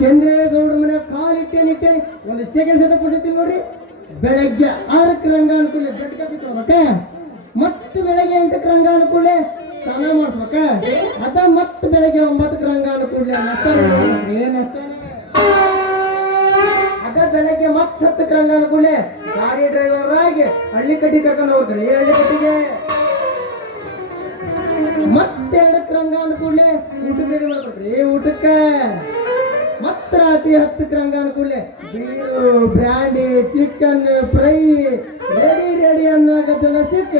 ಚಂದ್ರೇಗೌಡ್ರ ಮನೆ ಕಾಲಿಟ್ಟೆ ಒಂದು ಸೆಕೆಂಡ್ ಸತ ಕೊಡ್ತೀನಿ ನೋಡ್ರಿ. ಬೆಳಗ್ಗೆ 6ಕ್ಕೆ ರಂಗ ಅನ್ಕೊಳ್ಳಿ ಬೆಡ್ ಕಪ್ಪಿಟ್ಕೊಳ್ಬೇಕ, ಮತ್ತೆ ಬೆಳಗ್ಗೆ 8ಕ್ಕೆ ರಂಗ ಅನ್ಕೊಳ್ಳಿ ಸ್ನಾನ ಮಾಡಿಸ್ಬೇಕ, ಅದ ಮತ್ತೆ ಬೆಳಗ್ಗೆ 9ಕ್ಕೆ ರಂಗ ಅನ್ಕೊಳ್ಳಿ ಅದ ಬೆಳಗ್ಗೆ ಮತ್ತೆ 10ಕ್ಕೆ ರಂಗ ಅನ್ಕೊಳ್ಳಿ ಗಾಡಿ ಡ್ರೈವರ್ ಆಗಿ ಹಳ್ಳಿ ಕಟ್ಟಿ ಕರ್ಕೊಂಡು ಹೋಗ್ತಾರೆ. ಈ ಹಳ್ಳಿ ಕಟ್ಟಿಗೆ ಮತ್ತೆ 2ಕ್ಕೆ ರಂಗ ಅನ್ಕೊಳ್ಳಿ ಊಟಕ್ಕೆ ರೆಡಿ ಮಾಡ್ಕೊಡ್ರಿ. ಊಟಕ್ಕೆ ಮತ್ತೆ ರಾತ್ರಿ 10ಕ್ಕೆ ರಂಗ ಅನ್ಕೊಳ್ಳಿ ಬೀರು ಬ್ರ್ಯಾಂಡಿ ಚಿಕನ್ ಫ್ರೈ ರೆಡಿ ಅನ್ನಾಗತ್ತೆಲ್ಲ ಸಿಕ್ಕ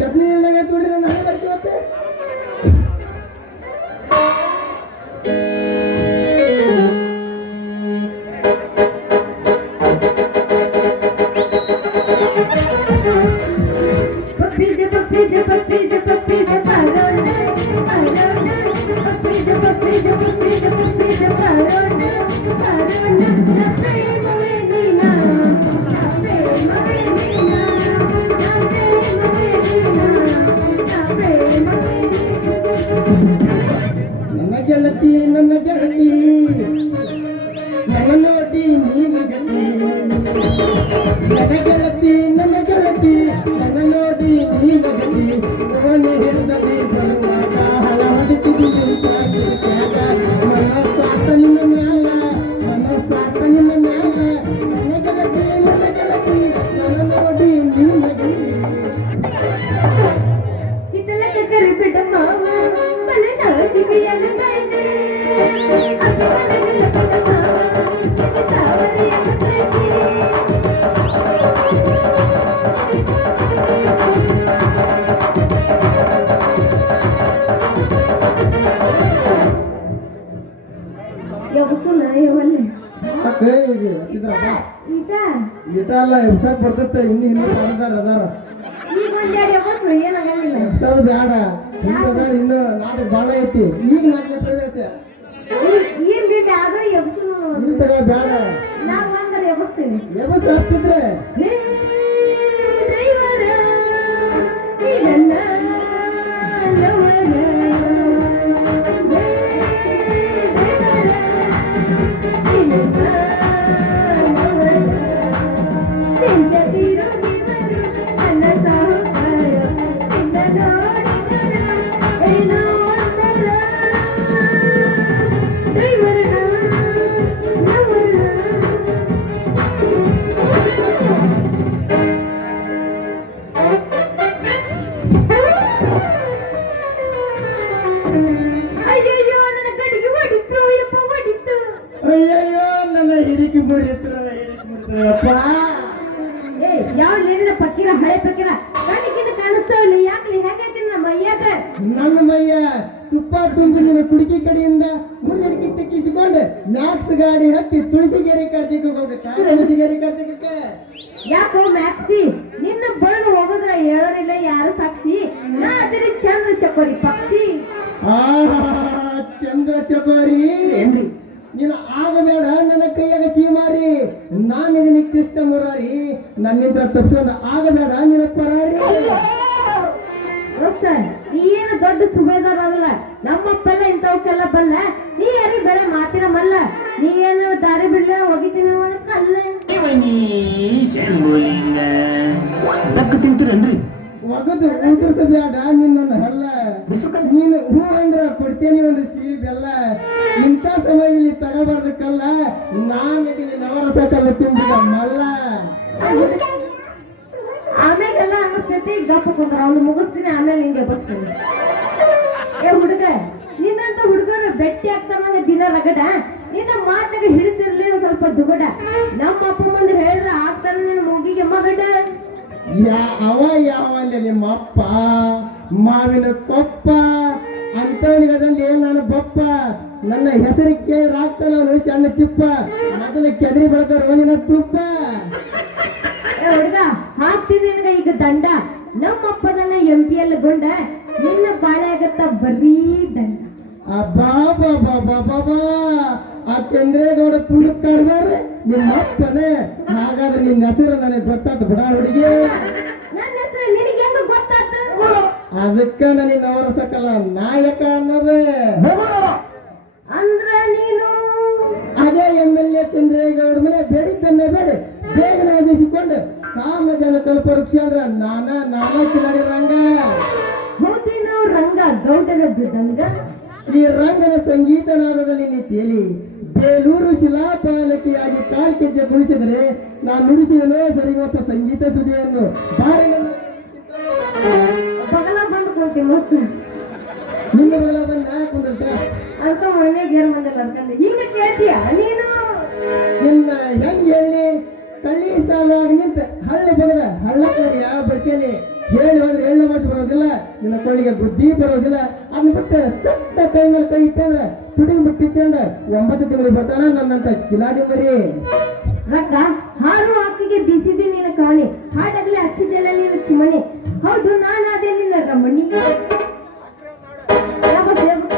ಚಟ್ನಿ ಎಲ್ಲ ನೋಡ್ರಿ. ನಾನು ಹಂಗೆ ಬರ್ತೀವತ್ತೆ ನನ್ನ ಗೆಳತಿ ನನ್ನ ನೋಡಿ ನೀನು ಗತಿ, ನನ್ನ ಗೆಳತಿ ನನ್ನ ಗೆಳತಿ ನನ್ನ ನೋಡಿ ನೀನು ಗತಿ. ಓನೆ ಹಿಡಿದಲ್ಲಿ ಬರುವಾಗ ಹಲ ಹೊಡಿತಿದ್ದೀನಿ ಮನಸ್ಸಾತ ನಿನ್ನ ಮ್ಯಾಲ, ಮನಸ್ಸಾತ ನಿನ್ನ ಮ್ಯಾಲ. ನನ್ನ ಗೆಳತಿ ನನ್ನ ನೋಡಿ ನೀನು ಗತಿ. ಇದೆಲ್ಲ ಚಕ್ಕರೆ ಬಿಡ ಮಾವ ಬಲೆ ನಾಚಿಕೆ ಎಲ್ಲ ಇಟಲ್ಲ ಎಬ್ಸಕ್ ಬರ್ತೈತೆ. ಇನ್ನು ಅದಾರ ಎಬ್ಸೋದು ಬೇಡ, ಇನ್ನು ನಾಟಕ ಭಾಳ ಐತಿ. ಈಗ ನಾಲ್ಕನೇ ಪ್ರವೇಶ ಬೇಡ ಎಬಸ್ ಅಷ್ಟಿದ್ರೆ ಕಡೆಯಿಂದ ಮುನ್ನಡೆಗೆ ತೆಕ್ಕಿಸಿಕೊಂಡು ಮ್ಯಾಕ್ಸ್ ಗಾಡಿ ಹತ್ತಿ ತುಳಸಿಗೇರಿ ಕಾರ್ತಿಕ್ ಹೋಗ್ಬೇಕಾ ತುಳಸಿಗೇರಿ ಕಾರ್ತಿಕಕ್ಕೆ ಯಾಕೋ ಮ್ಯಾಕ್ಸಿ ನಿನ್ನ ಬಡದು ಹೋಗೋದ್ರ ಹೇಳೋರಿಲ್ಲ ಯಾರು ಸಾಕ್ಷಿ ನಾ ಅದಿರಿ ಚಂದ್ರ ಚಕೋರಿ ಪಕ್ಷಿ ಆ ಚಂದ್ರ ಚಕೋರಿ ಏನ್ರಿ ನೀನು ಆಗಬೇಡ ನನ್ನ ಕೈಯಾಗ ಚೀಮಾರಿ ನಾನಿದ್ದೀನಿ ಕೃಷ್ಣ ಮುರಾರಿ ನನ್ನಿಂದ ತಪ್ಪಿಸೋದು ಆಗಬೇಡ ನಿನ್ನ ಪರಾರಿ ದೋಸ್ತ ನೀ ಏನು ದೊಡ್ಡ ಸುಬೇದಾರ ಅದಲ್ಲ ನಮ್ಮಪ್ಪೆಲ್ಲ ಇಂಥವಕ್ಕೆಲ್ಲ ಬಲ್ಲ ನೀ ಯಾರಿ ಬೇರೆ ಮಾತಿನ ಮಲ್ಲ ನೀ ಏನು ದಾರಿ ಬಿಡ್ಲ ಒಗಿತೀನಿ ಅನ್ನೋ ಕಲ್ಲ ಇವನಿ ಶಂಭುಲಿಂಗ ದಕ್ಕ ತಿಂತೀರನ್ರಿ ಒಗದು ಉದುರಿಸಬೇಡ ನಿನ್ನ ಹಲ್ಲ ಬಿಸುಕಲ್ ನೀನು ಹೂ ಅಂದ್ರ ಕೊಡ್ತೇನೆ ಒಂದು ಸಿಹಿ ಬೆಲ್ಲ ಇಂಥ ಸಮಯದಲ್ಲಿ ತಗೋಬಾರ್ದಕ್ಕಲ್ಲ ನಾನಿದ್ದೀನಿ ನವರಸ ಕಲ್ಲ ತುಂಬಿದ ಮಲ್ಲ ಆಮೇಲೆಲ್ಲ ಅನ್ನಿಸ್ತೈತಿ ಗಪ್ಪ ಕುಂದ್ರ ಅವ್ನು ಮುಗಿಸ್ತೀನಿ ಆಮೇಲೆ ಹಿಂಗೆ ಬಸ್ಕೊಂಡು ಏ ಹುಡುಗ ನಿನ್ನಂತ ಹುಡುಗರು ಬೆಟ್ಟಿ ಆಗ್ತಾರ ದಿನ ರಗಡ ನಿನ್ನ ಮಾತಾಗ ಹಿಡಿತಿರ್ಲಿ ಒಂದ್ ಸ್ವಲ್ಪ ದುಗಡ ನಮ್ಮ ಅಪ್ಪ ಮುಂದೆ ಹೇಳಿದ್ರೆ ಆಗ್ತಾನ ನಿನ್ನ ಮೂಗಿಗೆ ಮಗಡ ಯಾವ ಅಂದೆ ನಿಮ್ಮ ಅಪ್ಪ ಮಾವಿನ ಕೊಪ್ಪ ಅಂತವನಿಗದಲ್ಲಿ ನಾನು ಬಪ್ಪ ನನ್ನ ಹೆಸರು ಕೇಳಿ ಆಗ್ತಾನ ಅವನು ಸಣ್ಣ ಚಿಪ್ಪ ಮೊದಲು ಕೆದರಿ ಬೆಳಕರು ನಿನ್ನ ತುಪ್ಪ ಏ ಹುಡುಗ ಹಾಕ್ತೀನಿ ನಿನಗ ಈಗ ದಂಡ ನಮ್ಮಪ್ಪದನ್ನ MP ಅಲ್ಲಿ ಗೊಂಡ ನಿನ್ನ ಬಾಳೆ ಆಗತ್ತ ಬರೀ ದಂಡ ಅಬ್ಬಾ ಆ ಚಂದ್ರೇಗೌಡ ಪುಣ್ಯ ಕರ್ದಾರೆ ನಿಮ್ಮ ಅಪ್ಪನೇ ಹಾಗಾದ್ರೆ ನಿನ್ನ ಹೆಸರು ನನಗೆ ಗೊತ್ತಾತು ಬಿಡ ಹುಡುಗಿ ನನ್ನ ಹೆಸರು ನಿನಗೆ ಹೆಂಗ ಗೊತ್ತಾತ ಅದಕ್ಕ ನನಗೆ ನವರಸಕಲ್ಲ ನಾಯಕ ಅನ್ನೋದು ಅಂದ್ರ ನೀನು ಅದೇ MLA ಚಂದ್ರೇಗೌಡ ಮನೆ ಬೇಡಿದ್ದನ್ನೇ ಬೇಡಿ ಬೇಗನೆ ಒದಗಿಸಿಕೊಂಡು ಕಾಮ ಜನ ಕಲ್ಪ ವೃಕ್ಷ ಅಂದ್ರ ನಾನಾ ಕಿಲಾಡಿ ರಂಗ ಹೌದೇನೋ ರಂಗ ಗೌಡರ ಮೃದಂಗ ಈ ರಂಗನ ಸಂಗೀತ ನಾದದಲ್ಲಿ ನೀ ತೇಲಿ ಬೇಲೂರು ಶಿಲಾಪಾಲಕಿಯಾಗಿ ಕಾಲ್ಕೆಜ್ಜೆ ಗುಣಿಸಿದರೆ ನಾನು ನುಡಿಸುವನೋ ಸರಿಗೊತ್ತ ಸಂಗೀತ ಸುದಿಯನ್ನು ಬಾರಿ ನನ್ನ ಬಗಲ ಬಂದು ಕುಂತಿ ಮುತ್ತ ನಿನ್ನ ಬಗಲ ಬಂದು ನಾ ಕುಂದಿರ್ತ ಅಂತ ಮನೆ ಗೇರ್ ಬಂದಲ್ಲ ಅನ್ಕಂದೆ ಹಿಂಗ ಕೇಳ್ತೀಯ ನೀನು ನಿನ್ನ ಹೆಂಗ್ ಹೇಳಿ ಕಳ್ಳಿ ಸಾಲಾಗಿ ನಿಂತ ಹಳ್ಳಿ ಬಗದ ಹಳ್ಳಕ್ಕೆ ಯಾವ ಬರ್ತೇನೆ ಹೇಳಿ ಹೋದ್ರೆ ಎಳ್ಳು ಮಾತು ಬರೋದಿಲ್ಲ ನಿನ್ನ ಕೊಳ್ಳಿಗೆ ಬುದ್ಧಿ ಬರೋದಿಲ್ಲ ಅದನ್ನ ಬಿಟ್ಟು ಸತ್ತ ಕೈ ಮೇಲೆ ಕೈ ಇಟ್ಟಂದ್ರೆ ತುಡಿ ಬಿಟ್ಟಿತ್ತಂದ್ರ 9 ತಿಂಗಳಿಗೆ ಬರ್ತಾನ ನನ್ನಂತ ಕಿಲಾಡಿ ಮರಿ ರಂಗ ಹಾರು ಆಕಿಗೆ ಬೀಸಿದಿ ನಿನ್ನ ಕಾಣಿ ಹಾಡಾಗ್ಲಿ ಹಚ್ಚಿದೆಲ್ಲ ನೀನು ಚಿಮಣಿ ಹೌದು ನಾನಾದೆ ನಿನ್ನ ರಮಣಿ ಯಾವ ದೇವ್ರು?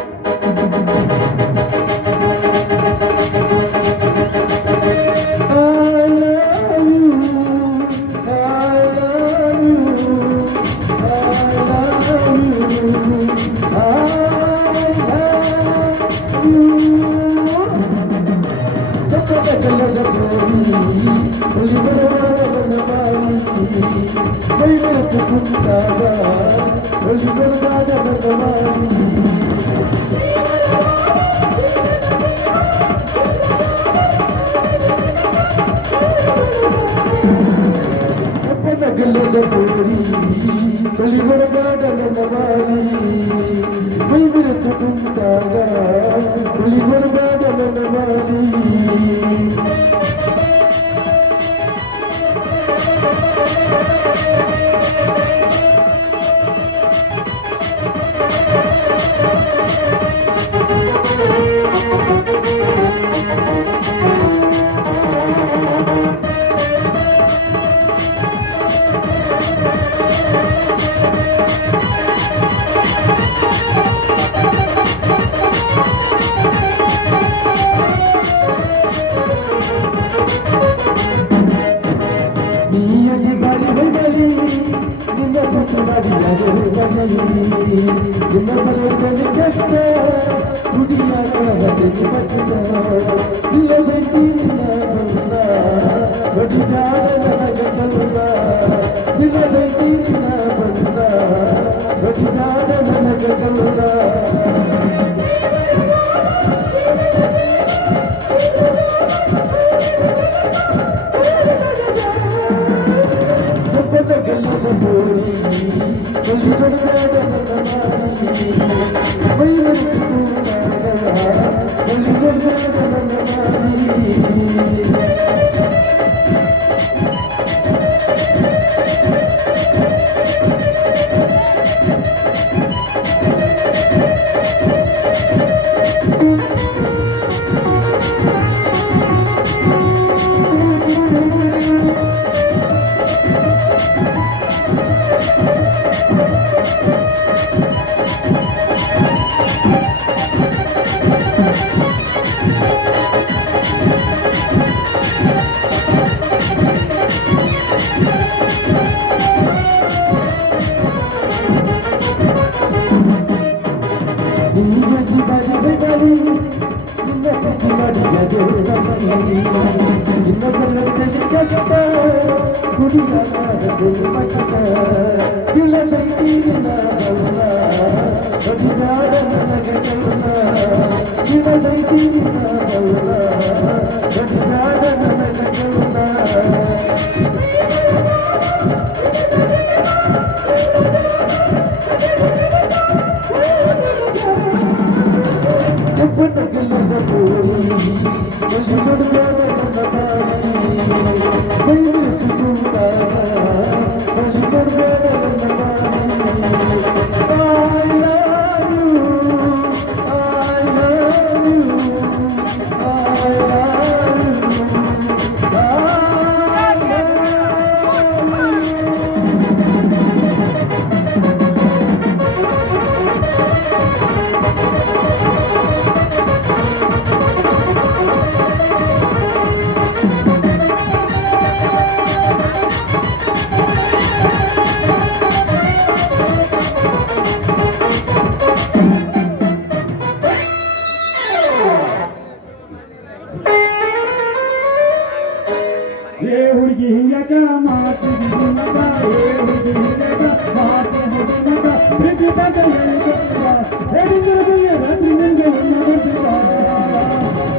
ಹುಡುಗಿ ಹಿಂಗ್ಯಾಕ ಮಾಡ್ತಿದ್ದಿ ಮಗ ಏ ಹುಡುಗಿ ಹಿಂಗ್ಯಾಕ ಮಾಡ್ತಿದ್ದಿ ಮಗ ಪ್ರೀತಿ ಪಾಠ ಹೇಳಿಕೊಡುವ ಹೇಳಿದ್ರೆ ರಂಗಿನಿಂದ ಮಾಡ್ತಿದ್ದ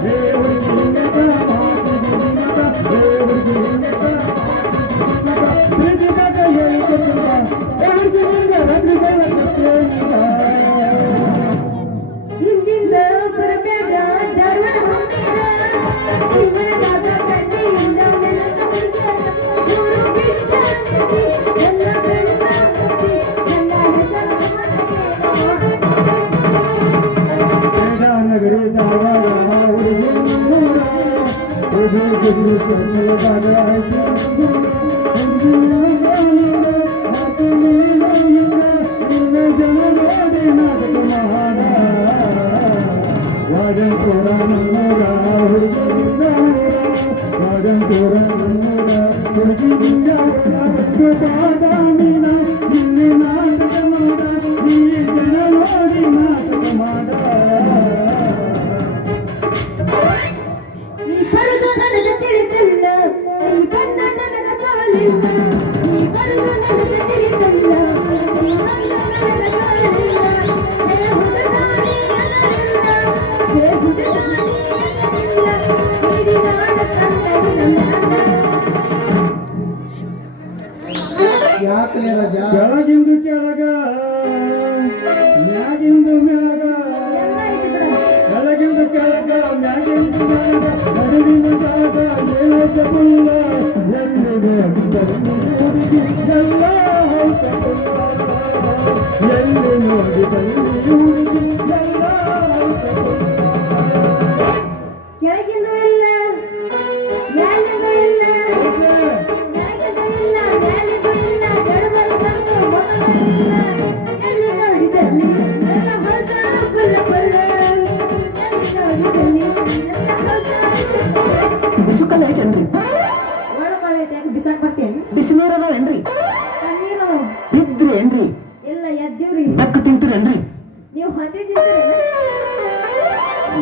ಏ ಹುಡುಗಿ ಹಿಂಗ್ಯಾಕ ಮಾಡ್ತಿದ್ದಿ ಮಗ ಏ ಹುಡುಗಿ ಹಿಂಗ್ಯಾಕ ಮಗ ಪ್ರೀತಿ ಪಾಠ ಹೇಳಿಕೊಡುವ ಹೇಳಿದ್ರೆ ರಂಗಿನಿಂದ ಹಿಂದಿಂದ ಬರಬೇಡ ಧಾರವಾಡ ಹೋಗ್ತೀರ ಇವನಾದ ಕಣ್ಣಿ ಇಲ್ಲ ನೆನಕ ಗುರು ಬಿಟ್ಟಾಗಿ ಎಲ್ಲ ಬೆಳಸಾಗಿ ಎಲ್ಲ ಹೆಸರು ನಗರಿ ಧಾರವಾಡ ಹುಡುಗೂರ ನೀ ಬರುದು ನನಗೆ ತಿಳಿದಲ್ಲ ನೀ ಬಂದ ನನಗೆ ಸಾಲಿಲ್ಲ ನೀ ಬರುದು ನನಗೆ ತಿಳಿದಲ್ಲ ನೀ ಬಂದ ನನಗೆ ಸಾಲಿಲ್ಲ ಹೇ ಹುಡುಗಾರಿ ಎನ್ನಲಿಲ್ಲ ಹೇ ಹುಡುಗಾರಿ ಎನ್ನಲಿಲ್ಲ ಹಿರಿದಾಡ ಕಂಡಗಿನ ಯಾಕಲೇ ರಾಜ ಬೆಳಗಿಂದು ಕೆಳಗ ಮ್ಯಾಗಿಂದು ಮ್ಯಾಗ ಎಲ್ಲ ಐತಿ ಬಿಡ ಬೆಳಗಿಂದು ಕೆಳಗ ಮ್ಯಾಗಿಂದು ಮ್ಯಾಗ ನಡುವಿನ ಜಾಗ ಏನೈತೆ ಪುಲ್ಲ ಎಲ್ಲಿದೆ ಹುಡುಗಿ ಎಲ್ಲ ಹೌಸಪುಲ್ಲ ಎಲ್ಲಿ ನೋಡಿದಲ್ಲಿ ಹುಡುಗಿ ಎಲ್ಲ ಹೌಸಪುಲ್ಲ ಕೆಳಗಿಂದು ಇಲ್ಲ ಮ್ಯಾಲಿಂದು ಇಲ್ಲ ಕೆಳಗಿಂದು ಇಲ್ಲ ಮ್ಯಾಲಿಂದು ಇಲ್ಲ ಕೆಳಬರು ತಂದು ಮೊದಲು ಇಲ್ಲ ಎಲ್ಲಿ ನೋಡಿದಲ್ಲಿ ಎಲ್ಲ ಹೊಸ ಪುಲ್ಲ ಪುಲ್ಲ ಎಲ್ಲಿ ನೋಡಿದಲ್ಲಿ ಎಲ್ಲ ಹೊಸ ಬಿಸುಕಲ್ಲ ಐತೇನ್ರಿ ಒಳಗೊಳೈತೆ ಯಾಕೆ ಬಿಸಾಕ್ ಬರ್ತೇನೆ ಬಿಸಿನೀರ್ ಅದಾವೇನ್ರಿ ತಣ್ಣೀರು ಬಿದ್ರಿ ಏನ್ರಿ ಎಲ್ಲ ಎದ್ದೀವ್ರಿ ಬೆಕ್ಕ ತಿಂತೀರೇನ್ರಿ ನೀವು ಹತ್ತಿ ತಿಂತೀರಲ್ಲ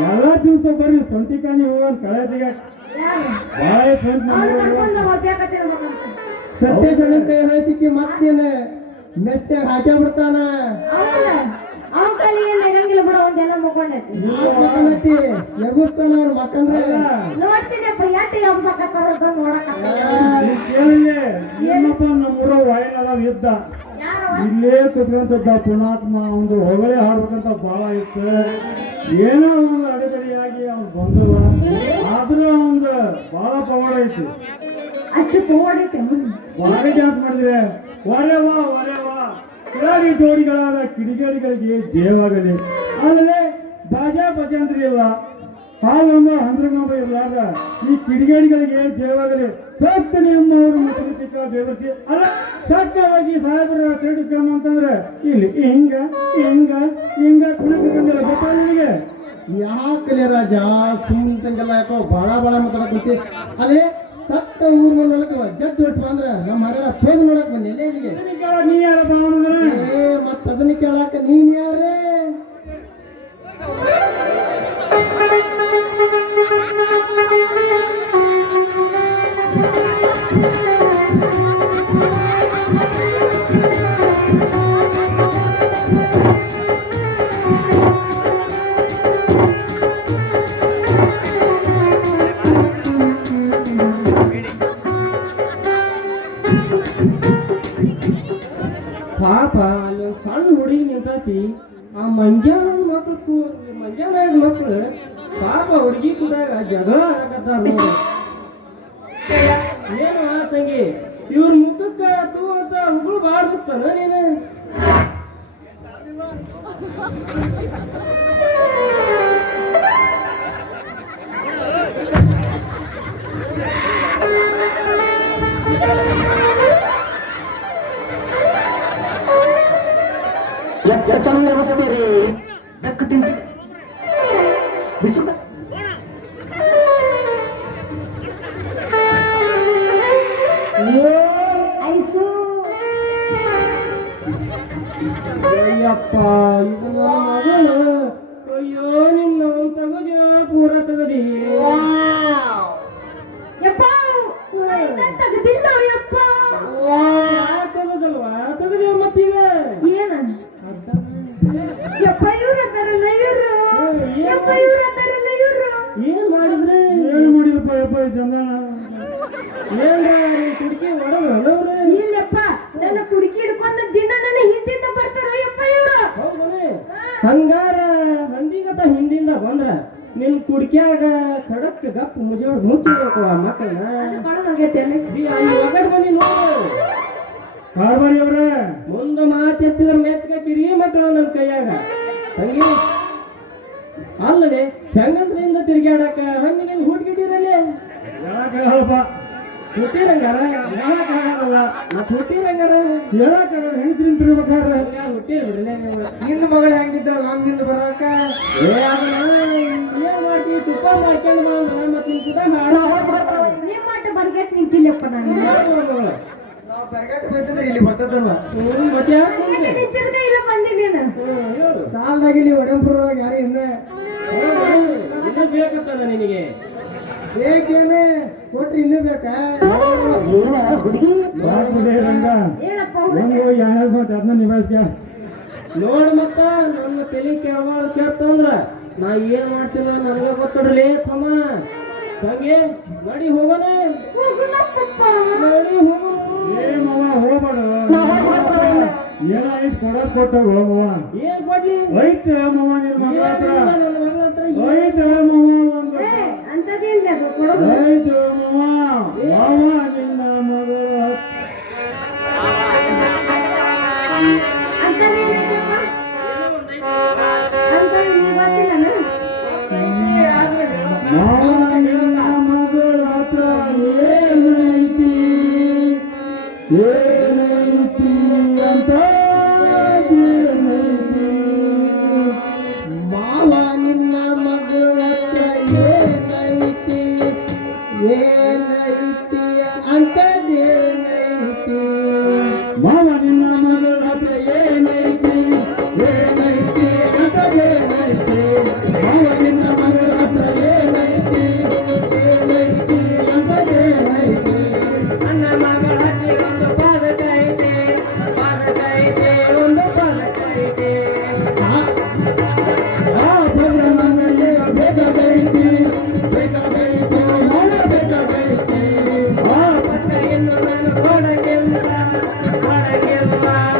ಎಲ್ಲ ದಿವಸ ಬರ್ರಿ ಸೊಂಟಿಕಾನಿ ಹೋಗೋದು ಕಳೆ ತೆಗ್ಯಾಕ ಯಾರು ಬಾಳೆ ಸೊಂಟ ಅವ್ನು ಕರ್ಕೊಂಡು ಒಪ್ಪ್ಯಾಕತ್ತಿರ್ಬೇಕಂತ ಸತ್ಯ ಸಣ್ಣ ಕೈ ಹಾಸಿಕ್ಕಿ ಮತ್ತೇನು ನೆಕ್ಸ್ಟ್ ಹಾಕ್ಯ ಬಿಡ್ತಾನ ಅವನ ಅವನ ಕೈಲಿಗೆ ನೆಗಂಗಿಲ್ಲ ಬಿಡ ಒಂದೆಲ್ಲ ಮುಕ್ಕೊಂಡೈತಿ ಮಕ್ಕಳತಿ ಎಗುಸ್ತಾನ ಅವ್ರ ಮಕ್ಕಂದ್ರೆ ನೋಡ್ತೀನಪ್ಪ ಎಟ್ಟು ಎಬ್ಸಕತ್ತಾರ ಅಂತ ನೋಡಕ ಕೇಳಿಗೆ ನಿಮ್ಮಪ್ಪ ನಮ್ಮೂರ ವಾಯಿನ ಅದಾವ ಇದ್ದ ಯಾರು ಇಲ್ಲೇ ಕುತ್ಕೊಂತದ್ದ ಪುಣಾತ್ಮ ಒಂದು ಹೊಗಳೇ ಹಾಡ್ಬೇಕಂತ ಭಾಳ ಇತ್ತು ಏನೋ ಒಂದು ಅಡೆತಡೆಯಾಗಿ ಅವ್ನು ಬಂದವ ಆದ್ರೂ ಒಂದು ಭಾಳ ಪವಾಡ ಐತಿ ಅಷ್ಟು ಪೋಡೈತೆ ಭಾರಿ ಡ್ಯಾನ್ಸ್ ಮಾಡಿದ್ರೆ ಒರೆ ವಾ ಕಿರಾಡಿ ಜೋಡಿಗಳಾದ ಕಿಡಿಗೇಡಿಗಳಿಗೆ ಜಯವಾಗಲಿ ಆಮೇಲೆ ಬಾಜಾ ಭಜಂತ್ರಿ ಇಲ್ಲ ಹಾಲಮ್ಮ ಹಂದ್ರಗಂಬ ಇರ್ಲಾರ್ದ ಈ ಕಿಡಿಗೇಡಿಗಳಿಗೆ ಜಯವಾಗಲಿ ಸತ್ತನೆ ಅಮ್ಮವರು ಮುಸುಕ ಬೆವರ್ಸಿ ಅಲ್ಲ ಸತ್ಯವಾಗಿ ಸಾಹೇಬರ ಸೇರಿಸ್ಕೊಂಬ ಅಂತಂದ್ರೆ ಇಲ್ಲಿ ಹಿಂಗ ಕುಣಿತಂದಿಲ್ಲ ಗೊತ್ತಾ ನಿನಗೆ ಯಾಕಲೇ ರಾಜ ಸುಮ್ಮಂಗೆಲ್ಲ ಯಾಕೋ ಭಾಳ ಮಾತಾಡಕಂತಿ ಅದೇ ಸತ್ತ ಊರ್ ಬಂದಕ್ಕೆ ಜಡ್ ಜೋಡಿಸ್ಬಾ ಅಂದ್ರ ನಮ್ಮ ಮಗಳ ಪೋದ್ ನೋಡಕ್ ಬಂದೆ ಎಲ್ಲೇ ಇಲ್ಲಿಗೆ ನೀ ಯಾರ ಭಾವನ ಏ ಮತ್ತ ಅದನ್ನ ಕೇಳಾಕ ನೀನ್ ಯಾರೇ ಪಾಪ ಅಲ್ಲಿ ಒಂದು ಸಣ್ಣ ಹುಡುಗಿ ನಿಂತೈತಿ ಆ ಮಂಜಾನ ಮಕ್ಕಳು ಪಾಪ ಹುಡುಗಿ ಕೂಡಾಗ ಜಗಳ ಆಗತ್ತಾರ ಏನು ತಂಗಿ ಇವ್ರ ಮುಖಕ್ಕ ತೂ ಅಂತ ಹುಗಳು ಬಾಳ್ ಬಿಡ್ತಾನ ನೀನು ಚೆನ್ನಾಗಿ ಬಸ್ತೀರಿ ಬೆಕ್ಕು ತಿಂತ ಬಿಸುಕ ಐಸು ಅಯ್ಯಪ್ಪ ಇದು ನನ್ನ ಮಗಳು ಅಯ್ಯೋ ನಿನ್ನ ತಗದಿ ಪೂರ ತಗದಿ ಯಪ್ಪ ತೆಗೆದಿಲ್ಲ ಯಪ್ಪ ತಗದಲ್ವಾ ತಗದಿ ಮತ್ತೀಗ ಏನ ಯಪ್ಪ ಇವ್ರು ಅದಾರಲ್ಲ ಇವ್ರು ಯಪ್ಪ ಇವ್ರು ಅದಾರಲ್ಲ ಇವ್ರು ಏನ್ ಮಾಡಿದ್ರೆ ಏನು ಮಾಡಿರಪ್ಪ ಯಪ್ಪ ಚಂದನ ಏನ್ರ ಕುಡ್ಕಿ ಹೊಡವ್ರೆ ಇಲ್ಲಪ್ಪ ನನ್ನ ಕುಡುಕಿ ಹಿಡ್ಕೊಂಡು ದಿನ ನನ್ನ ಹಿಂದಿಂದ ಬರ್ತಾರ ಯಪ್ಪ ಇವ್ರು ಹೌದನೇ ಹಂಗಾರ ಹಂದಿಗತ ಹಿಂದಿಂದ ಬಂದ್ರ ನಿನ್ ಕುಡ್ಕ್ಯಾಗ ಖಡಕ್ ಗಪ್ ಮುಜೋಡ್ ಮುಚ್ಚಿಬೇಕು ಆ ಮಕ್ಕಳನ್ನ ಅದು ಕಳೆದೋಗೈತೆ ಅಲ್ಲಿ ಅಲ್ಲಿ ಒಗಡ್ ಬಂದಿ ನೋಡು ಕಾರ್ಬಾರಿ ಅವ್ರೆ ಮುಂದೆ ಮಾತು ಎತ್ತಿದ್ರ ಮೆತ್ಕ ಕಿರಿ ಮಕ್ಕಳು ನನ್ನ ಕೈಯಾಗ ತಂಗಿ ಅಲ್ಲದೆ ಹೆಂಗಸರಿಂದ ತಿರುಗಾಡಕ ಹಣ್ಣಿಗೆ ಹುಡ್ಗಿಟ್ಟಿರಲಿ ಹೇಳಕ್ಕಾಗಲ್ಲಪ್ಪ ಹುಟ್ಟಿರಂಗಾರ ಹೇಳಕ್ಕಾಗಲ್ಲ ಮತ್ತೆ ಹುಟ್ಟಿರಂಗಾರ ಹೇಳಕ್ಕಾಗಲ್ಲ ಹೆಂಗಸ್ರಿನ್ ತಿರ್ಬೇಕಾದ್ರೆ ಹುಟ್ಟಿರ ಬಿಡ್ರಿ ನಿನ್ನ ಮಗಳು ಹೆಂಗಿದ್ದಾಳ ನಮ್ಗಿಂದ ಬರಾಕ ಏನ್ ಮಾಡ್ತೀವಿ ತುಪ್ಪ ಮಾಡ್ಕೊಂಡು ಬಂದ್ರ ಮತ್ತೆ ನಿನ್ ಸುತ ನಿಮ್ಮ ಮಾಟ ಬರ್ಗೆಟ್ ನಿಂತಿಲ್ಲಪ್ಪ ನಾನು ನಾವು ಬರ್ಗಟ್ಟು ಬೈತಂದ್ರೆ ಇಲ್ಲಿ ಬರ್ತದಲ್ಲ ಮತ್ತೆ ನಿಂತಿದ್ಕ ಇಲ್ಲ ಬಂದಿದ್ದೇನೆ ಸಾಲದಾಗ ಇಲ್ಲಿ ಒಡಂಪುರದಾಗ ಯಾರು ಹಿಂದೆ ಇನ್ನೂ ಬೇಕತ್ತಲ್ಲ ನಿನಗೆ ಬೇಕೇನೆ ಕೊಟ್ರೆ ಇನ್ನೂ ಬೇಕಾ ಏನ ಹುಡುಗಿ ಬಾಗ್ಬಿಡಿ ರಂಗ ಹೇಳಪ್ಪ ಒಂದು ಯಾರು ಮತ್ತೆ ಅದನ್ನ ನಿಭಾಯಿಸ್ಕ ನೋಡ್ ಮತ್ತ ನನ್ನ ತಲೆ ಕೇಳ್ತಂದ್ರ ನಾ ಏನ್ ಮಾಡ್ತಿಲ್ಲ ನನಗೆ ಗೊತ್ತಿಡ್ಲಿ ತಮ್ಮ ತಂಗಿ ನಡಿ ಹೋಗೋಣ ನಡಿ ಹೋಗೋಣ ಏ ಮವ ಹೋಗ್ಬೇಡ ಏನಾಯ್ತು ಕೊಡಕ್ ಕೊಟ್ಟಾಗ ಮವ ಏನ್ ಕೊಡ್ಲಿ ಐತೆ ಮವ ನಿನ್ ಮಗ ಹತ್ರ ನನ್ನ ಮಗಳ ಹತ್ರ ಐತೆ ಮವ ಒಂದು ಅಂತದೇನಿಲ್ಲ ಅದು ಕೊಡೋದು ಐತೆ ಮವ ನಿನ್ನ ಮಗಳು ಅಂತದೇನಿಲ್ಲಪ್ಪ ಅಂತ ನೀವು ಗೊತ್ತಿಲ್ಲ ಮಾವ ನಿನ್ನ ಮಗಳ ಹತ್ರ ಏನೈತಿ ಏನೈತಿ ಅಂತ ಏನೈತಿ ಮಾವ ನಿನ್ನ ಮಗಳ ಹತ್ರ ಏನೈತಿ ಏನೈತಿ ಅಂತದೇನೈತಿ ಮಾವ ನಿನ್ನ ಮಗಳ ಹತ್ರ ಏನೈತಿ ಏನೈತಿ ಅಂತ ಏನೈತಿ ಮಾವ ನಿನ್ನ ಮಗಳ ಹತ್ರ ಏನೈತಿ ಏನೈತಿ ಅಂತ ಏನೈತಿ ನನ್ನ ಮಗಳ ಹತ್ತಿರ ಒಂದು ಪಾದಕೈತೆ ಒಂದು ಪಾದಕೈತೆ ಆ ಭದ್ರ ಮನೆಗೆ ಬೇಕಾಗೈತಿ ಬೇಕಾಗೈತಿ ಮಾಡಬೇಕಾಗೈತಿ ಆ ಪತ್ತೆಯನ್ನು ನಾನು ಕೊಡಗಿಲ್ಲ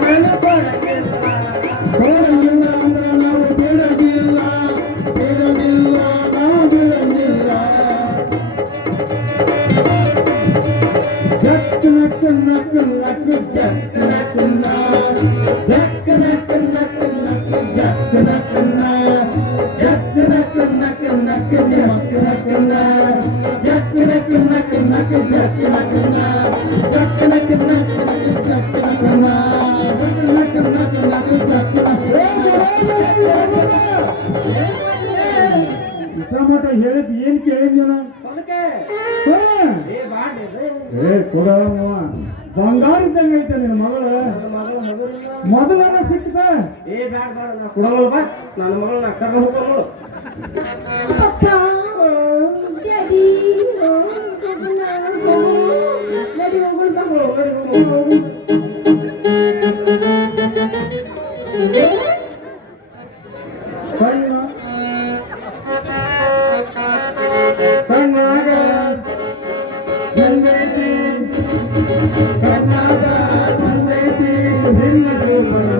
ನಾನು ಕೊಡಗಿಲ್ಲ ಬೇಡಗಿಲ್ಲ ಅಂದ್ರೆ ನಾವು ಬೇಡಗಿಲ್ಲ ಬೇಡಗಿಲ್ಲ ನಾವು ಬೇಡಗಿಲ್ಲ ಜಕ್ ನಕ್ ನಕ್ ನಕ್ ಜಕ್ ನಕ್ ಜಕ್ ನಕ್ ನಕ್ ನಕ್ ಜಕ್ ನಕ್ ಜಕ್ ನಕ್ ನಕ್ ನಕ್ ಜಕ್ ನಕ್ ಜಕ್ ನಕ್ ನಕ್ ನಕ್ ಜಕ್ ನಕ್ ಜಕ್ ನಕ್ ನಕ್ ಜಕ್ ಇಷ್ಟಮಟ್ಟ ಹೇಳಿದ್ ಏನ್ ಕೇಳಿದ್ವಿ ನಾವು ಅದಕ್ಕೆ ಏ ಬಾಡ್ರಿ ಏ ಕೊಡವ ಬಂಗಾರ ಇದ್ದಂಗ ಐತೆ ನಿನ್ನ ಮಗಳು ನನ್ನ ಮಗಳು ಹಗುರಿಲ್ಲ ಮೊದಲೆಲ್ಲ ಸಿಕ್ಕಿದ ಏ ಬ್ಯಾಡ ಬೇಡ ನಾ ಕೊಡಲ್ಲ ಬಾ ನನ್ನ ಮಗಳನ್ನ ಕರ್ಕೊಂಡು ಹೋಗ್ಕೊಂಡು ನೋಡು ಪಪ್ಪ ಡ್ಯಾಡಿ ನಡಿ ಹೋಗೋಣ ಕಣ್ಣು ಕಣ್ಣಾಗ ಗಂಗೈತಿ ಕಣ್ಣಾಗ ಗಂಗೈತಿ ಹಿಂದೆ ಬಡ